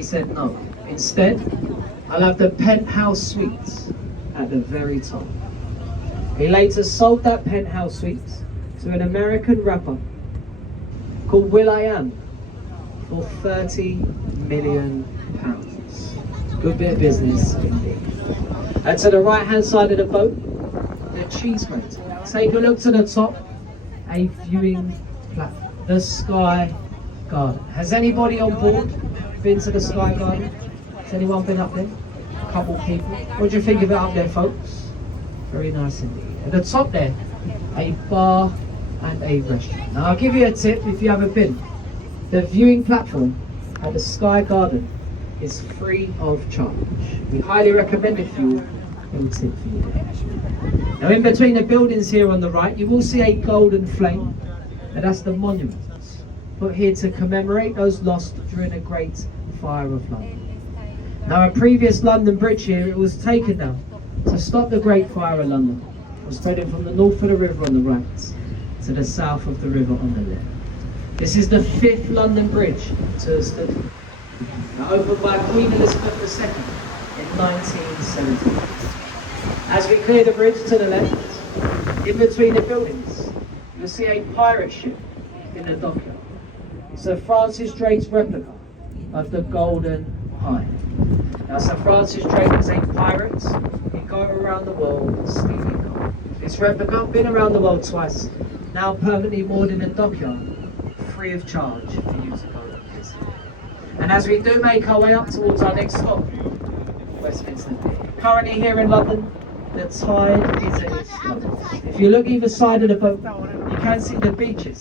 He said no. Instead, I'll have the penthouse suites at the very top. He later sold that penthouse suites to an American rapper called will.i.am for £30 million. Good bit of business indeed. And to the right hand side of the boat, the cheese grate. Take a look to the top, a viewing platform. The Sky Garden. Has anybody on board been to the Sky Garden? Has anyone been up there? A couple people. What do you think of it up there, folks? Very nice indeed. At the top there, a bar and a restaurant. Now I'll give you a tip if you haven't been. The viewing platform at the Sky Garden is free of charge. We highly recommend it for you. Little tip for you. Now in between the buildings here on the right, you will see a golden flame, and that's the monument put here to commemorate those lost during the Great Fire of London. Now a previous London Bridge here, it was taken down to stop the Great Fire of London. It was spreading from the north of the river on the right to the south of the river on the left. This is the 5th London Bridge to have stood. Now opened by Queen Elizabeth II in 1970. As we clear the bridge to the left, in between the buildings, you'll see a pirate ship in the dockyard. Sir Francis Drake's replica of the Golden Hind. Now Sir Francis Drake was a pirate. He'd go around the world stealing gold. This replica been around the world twice, now permanently moored in a dockyard, free of charge for you to go and visit. And as we do make our way up towards our next stop, Westminster. Currently here in London, the tide is at its lowest. If you look either side of the boat, you can see the beaches,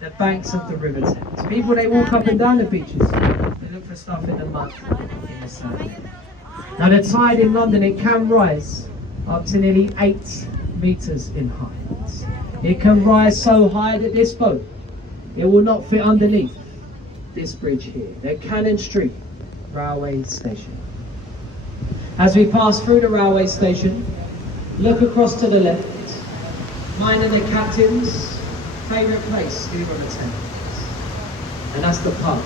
the banks of the River Thames. People, they walk up and down the beaches. They look for stuff in the mud, in the sand. Now the tide in London, it can rise up to nearly 8 meters in height. It can rise so high that this boat, it will not fit underneath this bridge here, the Cannon Street railway station. As we pass through the railway station, look across to the left. Mine and the captain's favourite place here on the Thames. And that's the pub,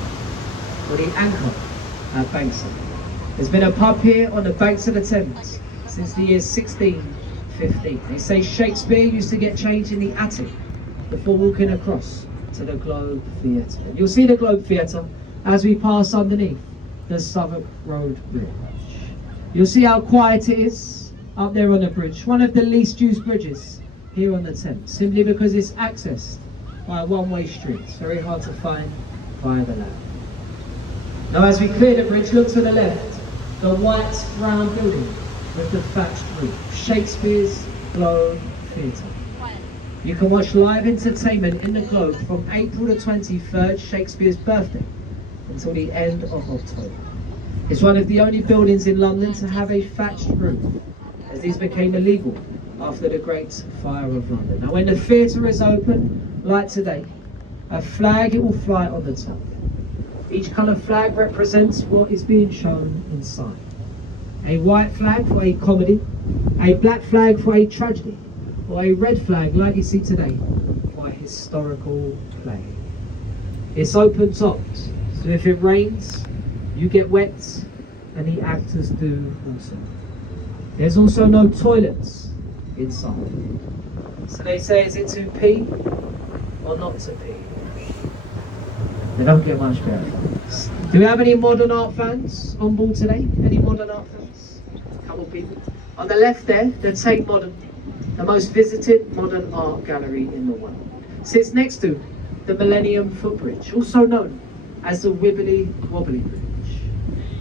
or the Anchor at Bankside. There's been a pub here on the banks of the Thames since the year 1615. They say Shakespeare used to get changed in the attic before walking across to the Globe Theatre. You'll see the Globe Theatre as we pass underneath the Southwark Road Bridge. You'll see how quiet it is up there on the bridge, one of the least used bridges here on the Thames, simply because it's accessed by a one-way street. It's very hard to find via the land. Now as we clear the bridge, look to the left, the white brown building with the thatched roof, Shakespeare's Globe Theatre. You can watch live entertainment in the Globe from April the 23rd, Shakespeare's birthday, until the end of October. It's one of the only buildings in London to have a thatched roof, as these became illegal after the Great Fire of London. Now when the theatre is open, like today, a flag, it will fly on the top. Each colour flag represents what is being shown inside. A white flag for a comedy, a black flag for a tragedy, or a red flag like you see today for a historical play. It's open topped, so if it rains, you get wet, and the actors do also. There's also no toilets inside. So they say, is it to pee or not to pee? They don't get much better. Do we have any modern art fans on board today? Any modern art fans? A couple people. On the left there, the Tate Modern, the most visited modern art gallery in the world. Sits next to the Millennium Footbridge, also known as the Wibbly Wobbly Bridge.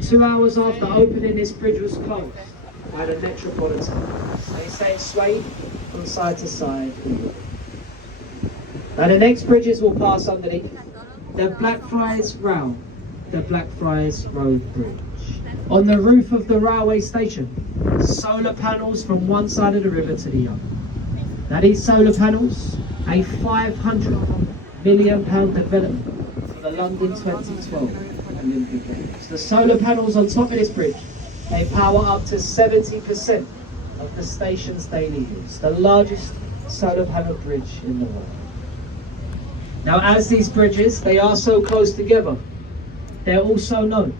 2 hours after opening, this bridge was closed by the Metropolitan. They say it swayed from side to side. Now the next bridges will pass underneath. The Blackfriars Rail, the Blackfriars Road Bridge. On the roof of the railway station, solar panels from one side of the river to the other. Now these solar panels, a £500 million development for the London 2012 Olympic Games. The solar panels on top of this bridge, they power up to 70% of the station's daily use. The largest solar panel bridge in the world. Now as these bridges, they are so close together, they're also known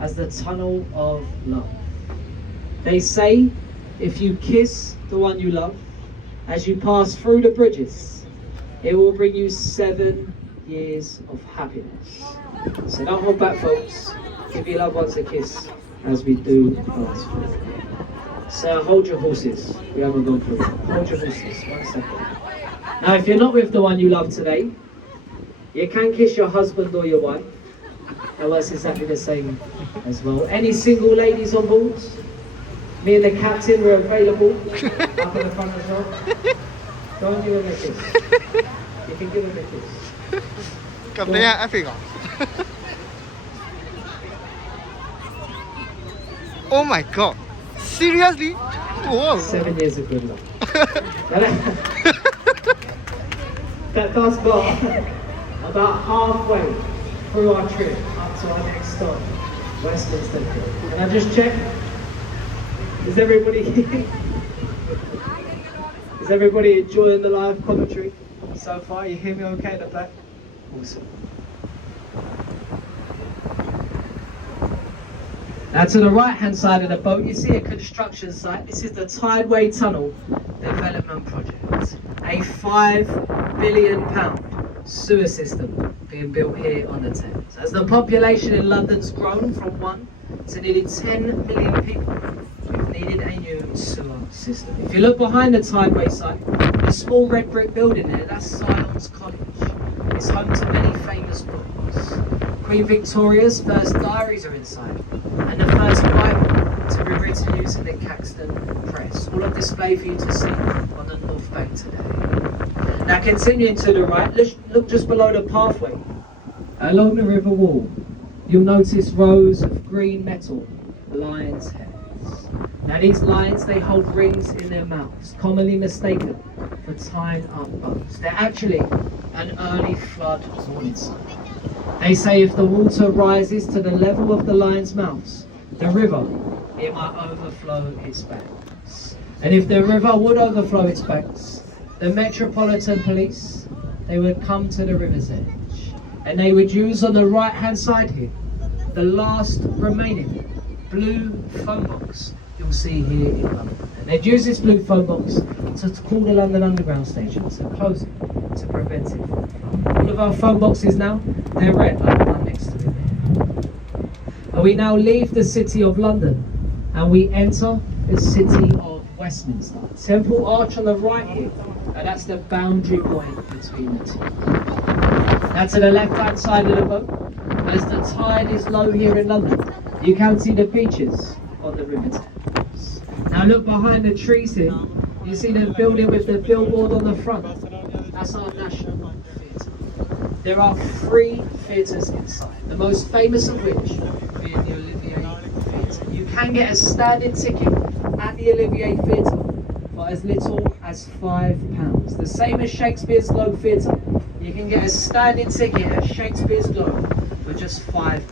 as the Tunnel of Love. They say if you kiss the one you love, as you pass through the bridges, it will bring you 7 years of happiness. So don't hold back, folks. Give your loved ones a kiss as we do pass through. So hold your horses. We haven't gone through. Hold your horses. 1 second. Now, if you're not with the one you love today, you can kiss your husband or your wife. That works exactly the same as well. Any single ladies on board? Me and the captain were available up in the front as well. Go and give him a kiss. You can give him a kiss. Cầm tay anh Phi gọi. Oh my god. Seriously? Whoa. 7 years of good luck. That does got about halfway through our trip up to our next stop, Westminster. And I just checked. Is everybody enjoying the live commentary so far? You hear me okay at the back? Awesome. Now to the right hand side of the boat you see a construction site. This is the Tideway Tunnel Development Project. A £5 billion sewer system being built here on the Thames. As the population in London's grown from 1 to nearly 10 million people, we've needed a new sewer system. If you look behind the Tideway site, the small red brick building there, that's Sion's College. It's home to many famous books. Queen Victoria's first diaries are inside, and the first Bible to be written using the Caxton press. All on display for you to see on the North Bank today. Now continuing to the right, look just below the pathway. Along the river wall, you'll notice rows of green metal lions' heads. Now these lions, they hold rings in their mouths, commonly mistaken for tying up boats. They're actually an early flood warning sign. They say if the water rises to the level of the lion's mouths, the river, it might overflow its banks. And if the river would overflow its banks, the Metropolitan Police, they would come to the river's edge. And they would use on the right hand side here, the last remaining blue phone box you'll see here in London. And they'd use this blue phone box to call the London Underground station, to close it, to prevent it from flooding. All of our phone boxes now, they're red, like the one next to it there. And we now leave the city of London and we enter the city of Westminster. Temple Arch on the right here, and that's the boundary point between the two. Now to the left hand side of the boat, as the tide is low here in London, you can see the beaches on the River Thames. Now look behind the trees here, you see the building with the billboard on the front. That's our National Theatre. There are 3 theatres inside, the most famous of which being the Olivier Theatre. You can get a standing ticket at the Olivier Theatre for as little as £5. The same as Shakespeare's Globe Theatre. You can get a standing ticket at Shakespeare's Globe for just £5.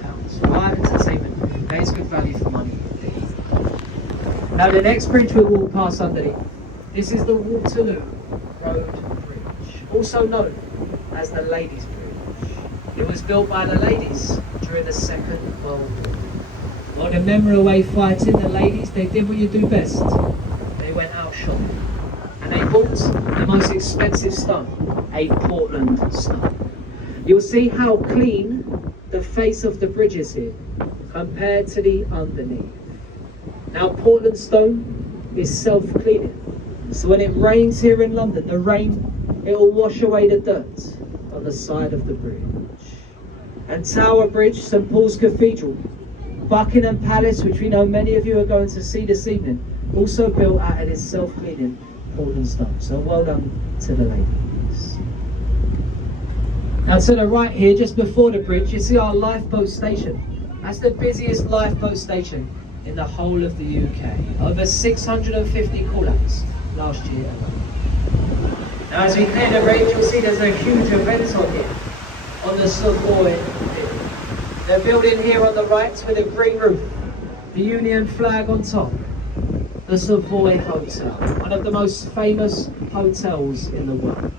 Live entertainment, that is good value for money. Now the next bridge we will pass underneath. This is the Waterloo Road Bridge, also known as the Ladies' Bridge. It was built by the ladies during the Second World War. While the men were away fighting, the ladies, they did what you do best. They went out shopping. And they bought the most expensive stone, a Portland stone. You'll see how clean the face of the bridge is here compared to the underneath. Now Portland stone is self-cleaning. So when it rains here in London, the rain, it will wash away the dirt on the side of the bridge. And Tower Bridge, St Paul's Cathedral, Buckingham Palace, which we know many of you are going to see this evening, also built out of this self-cleaning Portland stone. So well done to the ladies. Now to the right here, just before the bridge, you see our lifeboat station. That's the busiest lifeboat station in the whole of the UK. Over 650 call-outs last year alone. Now as we clear the bridge, you'll see there's a huge event on here, on the Savoy here. They're building here on the right with a green roof, the Union flag on top, the Savoy Hotel, one of the most famous hotels in the world.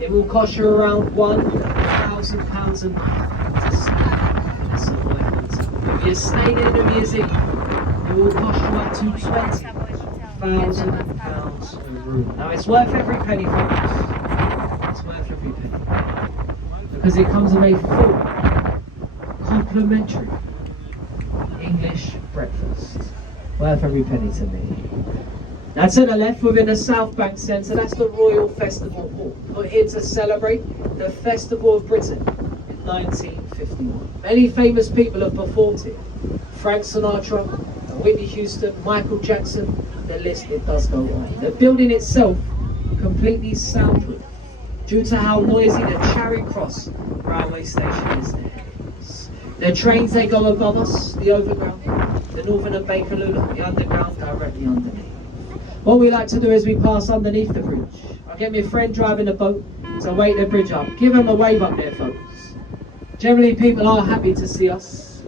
It will cost you around £1,000 a night to stay in the Savoy Hotel. You'll you're staying in New Year's Eve, it will cost you up to £20,000 a room. Now it's worth every penny, folks. It's worth every penny. Because it comes with a full, complimentary English breakfast. Worth every penny to me. Now to the left, within the South Bank Centre, that's the Royal Festival Hall, put here to celebrate the Festival of Britain in 1951. Many famous people have performed here. Frank Sinatra, Whitney Houston, Michael Jackson, the list, it does go on. The building itself, completely soundproof, due to how noisy the Charing Cross railway station is there. The trains, they go above us, the overground, the Northern and Bakerloo, the underground directly underneath. What we like to do is we pass underneath the bridge. I get my friend driving the boat to wait the bridge up. Give them a wave up there, folks. Generally, people are happy to see us,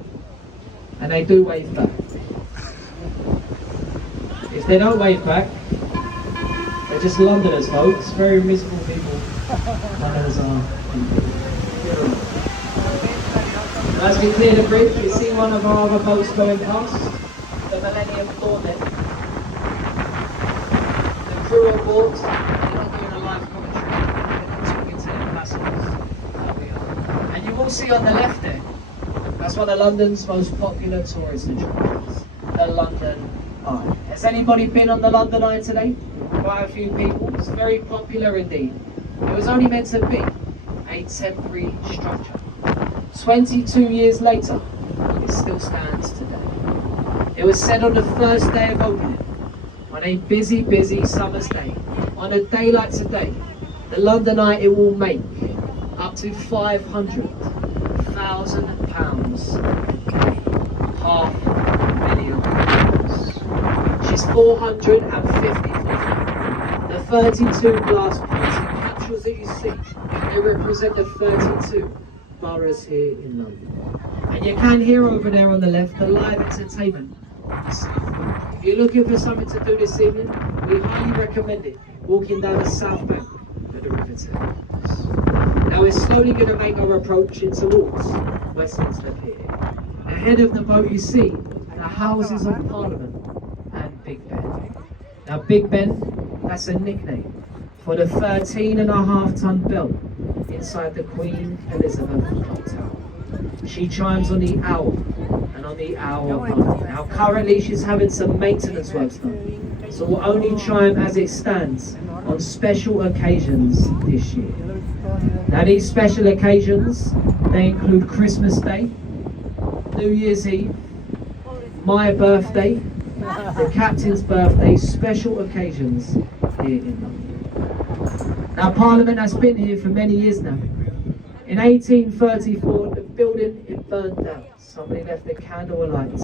and they do wave back. If they don't wave back, they're just Londoners, folks. Very miserable people. Londoners are people. As we clear the bridge, we see one of our other boats going past, the Millennium Thornet. The crew on board, they're not doing a live commentary, they're talking to their passengers. And you will see on the left there, that's one of London's most popular tourist attractions, the London Eye. Has anybody been on the London Eye today? Quite a few people. It's very popular indeed. It was only meant to be a temporary structure. 22 years later, it still stands today. It was said on the first day of opening, on a busy, busy summer's day, on a day like today, the London Eye, it will make up to £500,000. £500,000. She's 450 feet. The 32 glass points, the capsules that you see, they represent the 32 boroughs here in London. And you can hear over there on the left the live entertainment. If you're looking for something to do this evening, we highly recommend it, walking down the South Bank of the River Thames. Now we're slowly going to make our approach in towards Westminster Pier. Ahead of the boat you see the Houses of Parliament and Big Ben. Now Big Ben, that's a nickname for the 13.5-ton bell inside the Queen Elizabeth clock tower. She chimes on the hour and on the hour mark. Now currently she's having some maintenance works done, so will only chime as it stands on special occasions this year. Now these special occasions, they include Christmas Day, New Year's Eve, my birthday, the Captain's birthday, special occasions here in London. Now Parliament has been here for many years now. In 1834, the building, it burned down. Somebody left a candle alight.